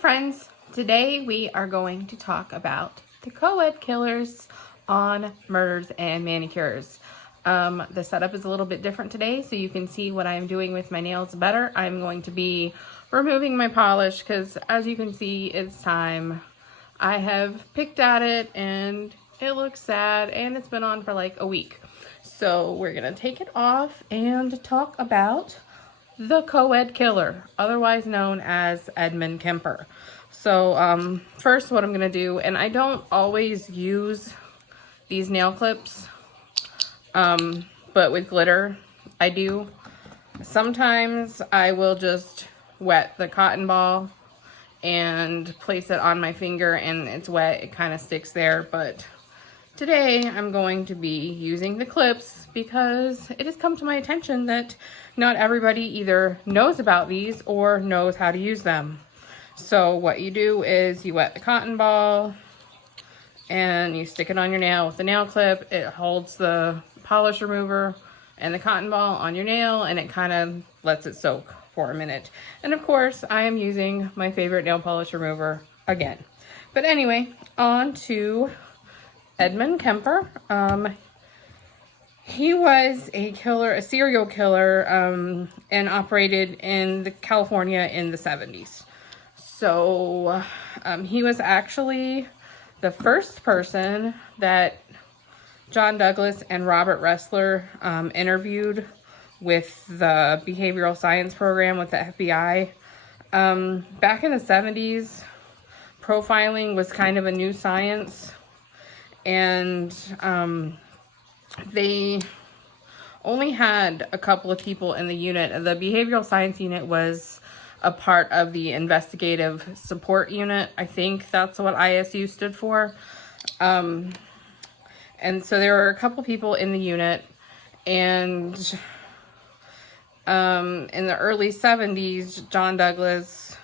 friends, today we are going to talk about the co-ed killers on Murders and Manicures. The setup is a little bit different today, so you can see what I'm doing with my nails better. I'm going to be removing my polish because, as you can see, it's time. I have picked at it and it looks sad, and it's been on for like a week. So we're gonna take it off and talk about the co-ed killer, otherwise known as Edmund Kemper. So first what I'm gonna do, and I don't always use these nail clips, but with glitter I do. Sometimes I will just wet the cotton ball and place it on my finger and it's wet, it kind of sticks there, but today I'm going to be using the clips because it has come to my attention that not everybody either knows about these or knows how to use them. So what you do is you wet the cotton ball and you stick it on your nail with the nail clip. It holds the polish remover and the cotton ball on your nail and it kind of lets it soak for a minute. And of course I am using my favorite nail polish remover again. But anyway, on to Edmund Kemper. He was a killer, a serial killer, and operated in California in the 70s. So he was actually the first person that John Douglas and Robert Ressler interviewed with the behavioral science program with the FBI. Back in the 70s, profiling was kind of a new science. And they only had a couple of people in the unit. The behavioral science unit was a part of the investigative support unit. I think that's what ISU stood for. And so there were a couple people in the unit, and in the early 70s, John Douglas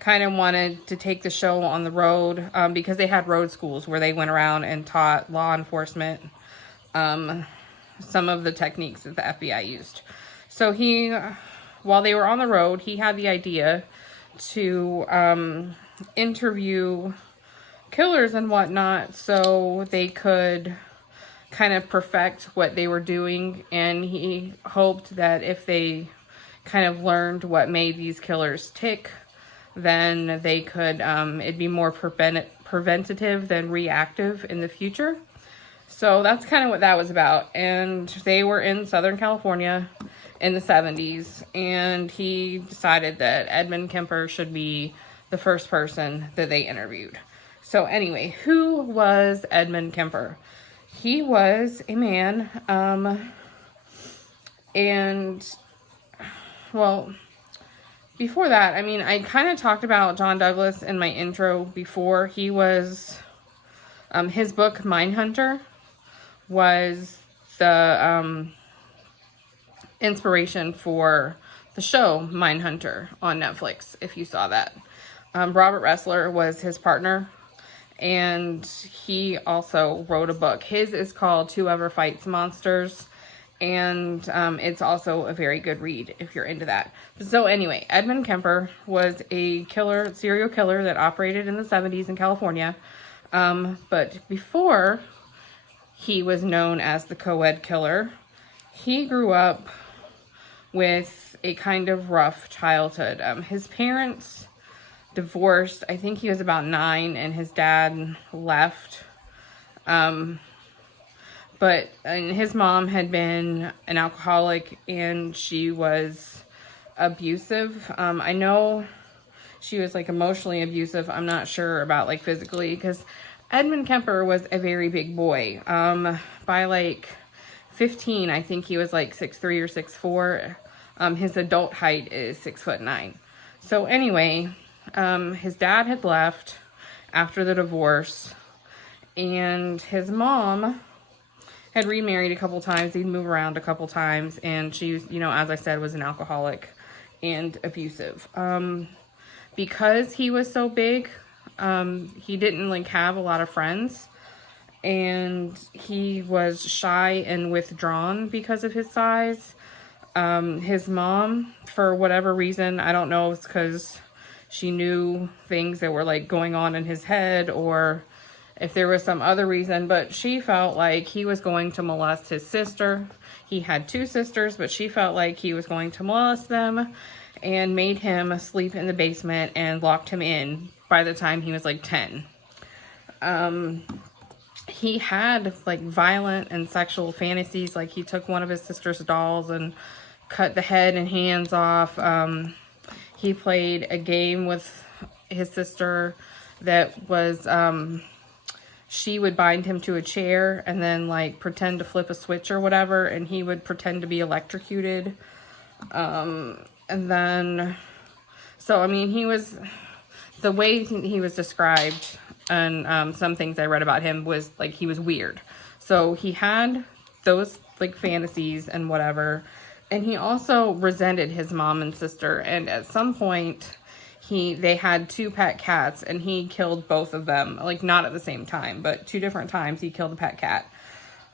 kind of wanted to take the show on the road because they had road schools where they went around and taught law enforcement some of the techniques that the FBI used. So he, while they were on the road, he had the idea to interview killers and whatnot so they could kind of perfect what they were doing. And he hoped that if they kind of learned what made these killers tick, then they could, it'd be more preventative than reactive in the future. So that's kind of what that was about. And they were in Southern California in the 70s, and he decided that Edmund Kemper should be the first person that they interviewed. So anyway, who was Edmund Kemper? He was a man, and, well, before that, I mean, I kind of talked about John Douglas in my intro before. He was, his book, Mindhunter, was the inspiration for the show Mindhunter on Netflix, if you saw that. Robert Ressler was his partner, and he also wrote a book. His is called Whoever Fights Monsters. And it's also a very good read if you're into that. So anyway, Edmund Kemper was a serial killer that operated in the 70s in California. But before he was known as the co-ed killer, he grew up with a kind of rough childhood. His parents divorced. I think he was about 9 and his dad left. But his mom had been an alcoholic and she was abusive. I know she was like emotionally abusive. I'm not sure about like physically, because Edmund Kemper was a very big boy. By like 15, I think he was like 6'3" or 6'4". His adult height is 6'9". So anyway, his dad had left after the divorce, and his mom had remarried a couple times. He'd move around a couple times, and she, you know, as I said, was an alcoholic and abusive. Because he was so big, he didn't like have a lot of friends, and he was shy and withdrawn because of his size. His mom, for whatever reason, I don't know, it's because she knew things that were like going on in his head, or if there was some other reason, but she felt like he was going to molest his sister. He had 2 sisters, but she felt like he was going to molest them, and made him sleep in the basement and locked him in by the time he was like 10. He had like violent and sexual fantasies. Like, he took one of his sister's dolls and cut the head and hands off. He played a game with his sister that was, she would bind him to a chair and then like pretend to flip a switch or whatever, and he would pretend to be electrocuted. And then, so I mean, he was, the way he was described, and some things I read about him was like he was weird. So he had those like fantasies and whatever, and he also resented his mom and sister. And at some point, they had 2 pet cats, and he killed both of them. Like, not at the same time, but 2 different times he killed a pet cat.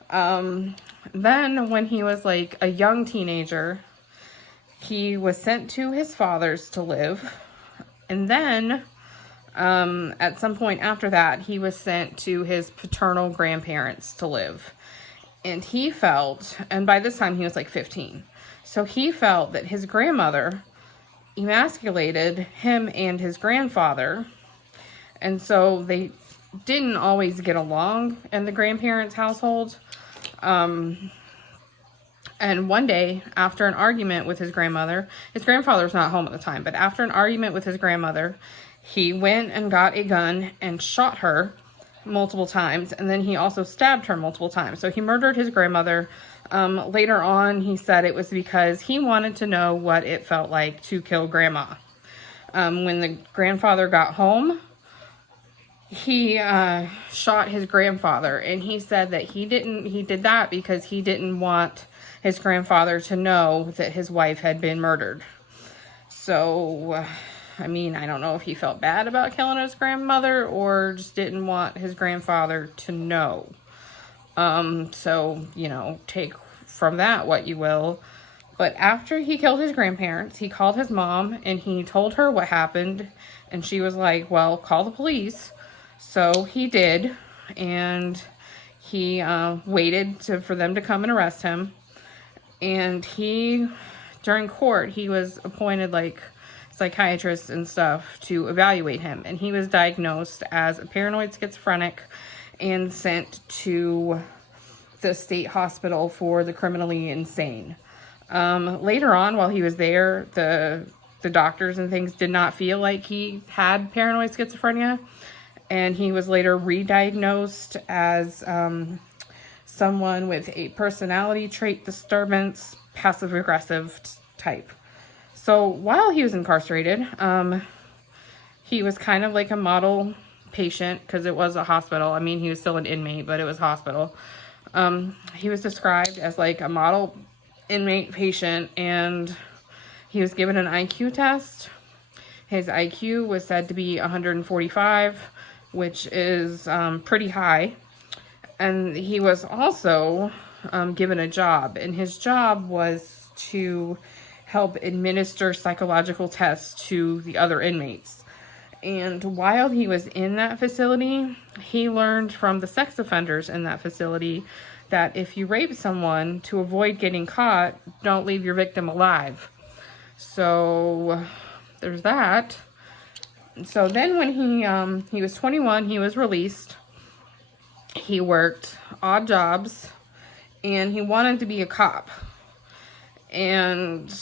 Then when he was like a young teenager, he was sent to his father's to live. And then at some point after that, he was sent to his paternal grandparents to live. And he felt, and by this time he was like 15, so he felt that his grandmother emasculated him and his grandfather, and so they didn't always get along in the grandparents' household. And one day, after an argument with his grandmother, his grandfather was not home at the time, but after an argument with his grandmother, he went and got a gun and shot her multiple times, and then he also stabbed her multiple times. So he murdered his grandmother. Later on, he said it was because he wanted to know what it felt like to kill grandma. When the grandfather got home, he shot his grandfather, and he said that he did that because he didn't want his grandfather to know that his wife had been murdered. So, I mean, I don't know if he felt bad about killing his grandmother or just didn't want his grandfather to know. So, you know, take from that what you will. But after he killed his grandparents, he called his mom and he told her what happened. And she was like, well, call the police. So he did. And he waited for them to come and arrest him. And during court, he was appointed like psychiatrist and stuff to evaluate him. And he was diagnosed as a paranoid schizophrenic and sent to the state hospital for the criminally insane. Later on, while he was there, the doctors and things did not feel like he had paranoid schizophrenia. And he was later re-diagnosed as someone with a personality trait disturbance, passive-aggressive type. So while he was incarcerated, he was kind of like a model patient because it was a hospital. I mean, he was still an inmate, but it was hospital. He was described as like a model inmate patient, and he was given an IQ test. His IQ was said to be 145, which is pretty high. And he was also given a job, and his job was to help administer psychological tests to the other inmates. And while he was in that facility, he learned from the sex offenders in that facility that if you rape someone, to avoid getting caught, don't leave your victim alive. So there's that. So then when he was 21, he was released. He worked odd jobs, and he wanted to be a cop. And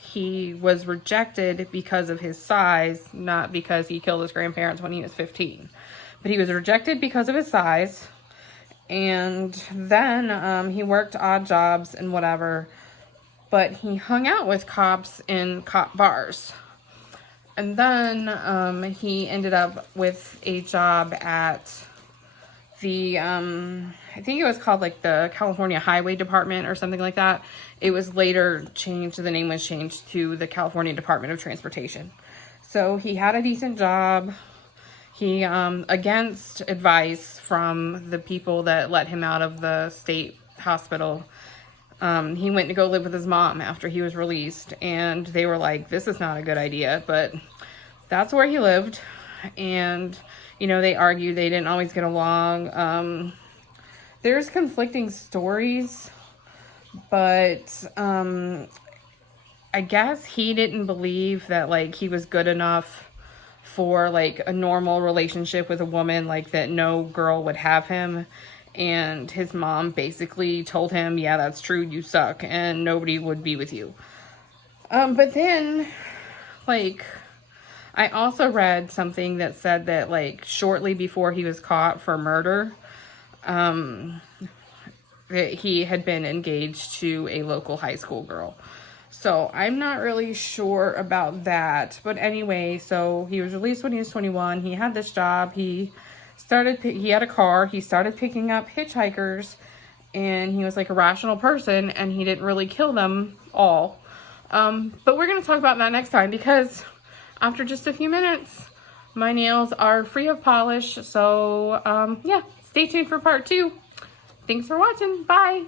he was rejected because of his size, not because he killed his grandparents when he was 15. But he was rejected because of his size. And then he worked odd jobs and whatever. But he hung out with cops in cop bars. And then he ended up with a job at the, I think it was called like the California Highway Department or something like that. It was later changed, the name was changed to the California Department of Transportation. So he had a decent job. He, against advice from the people that let him out of the state hospital, he went to go live with his mom after he was released. And they were like, this is not a good idea. But that's where he lived. And, you know, they argued, they didn't always get along. There's conflicting stories, but I guess he didn't believe that, like, he was good enough for, like, a normal relationship with a woman, like, that no girl would have him. And his mom basically told him, yeah, that's true, you suck, and nobody would be with you. But then, like, I also read something that said that, like, shortly before he was caught for murder, that he had been engaged to a local high school girl. So I'm not really sure about that. But anyway, so he was released when he was 21. He had this job. He had a car. He started picking up hitchhikers, and he was like a rational person, and he didn't really kill them all. But we're going to talk about that next time, because after just a few minutes, my nails are free of polish. So, yeah, stay tuned for part 2. Thanks for watching. Bye.